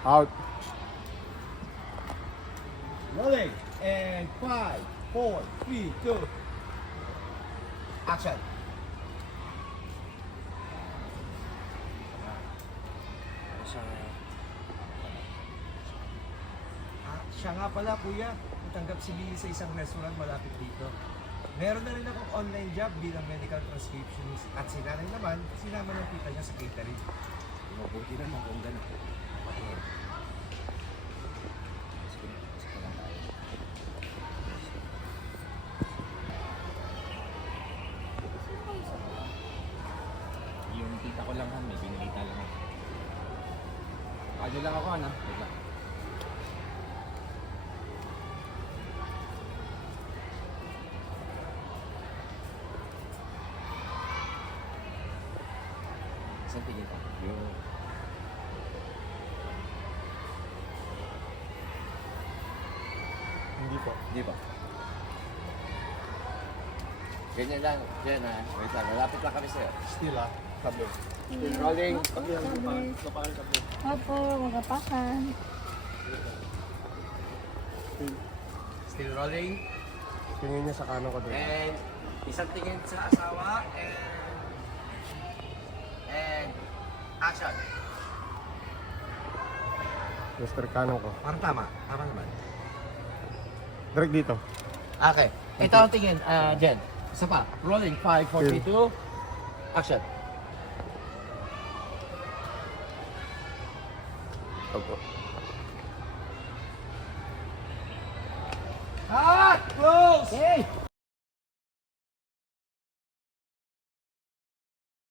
Out. Rolling. And 5, 4, 3, 2. Action. Siya nga pala, kuya. Natanggap si Billy sa isang restaurant malapit dito. Meron na rin akong online job bilang medical transcriptionist. At si nanay naman, sinama ng tita niya sa catering. Mabuti naman kung gano'n. Yung tita ko lang han, may binilita lang ako. Paano lang ako, ano? Wait lang. Saan tingin ka? Yung... Hindi po. Di ba? Ganyan lang. Diyan ha. Wait lang. Malapit lang kami sa'yo. Still Tabi. Still rolling. Opo, magapakan. Still rolling. Tingin niya sa kanan ko doon. And isang tingin sa asawa. And action. Mr. Kanan ko. Parang tama. Tama naman. Direct dito. Okay. Ito ang tingin. Jen. Isa pa. Rolling. 5, 4, 3, 2. Action. Opo. Cut! Close! Hey!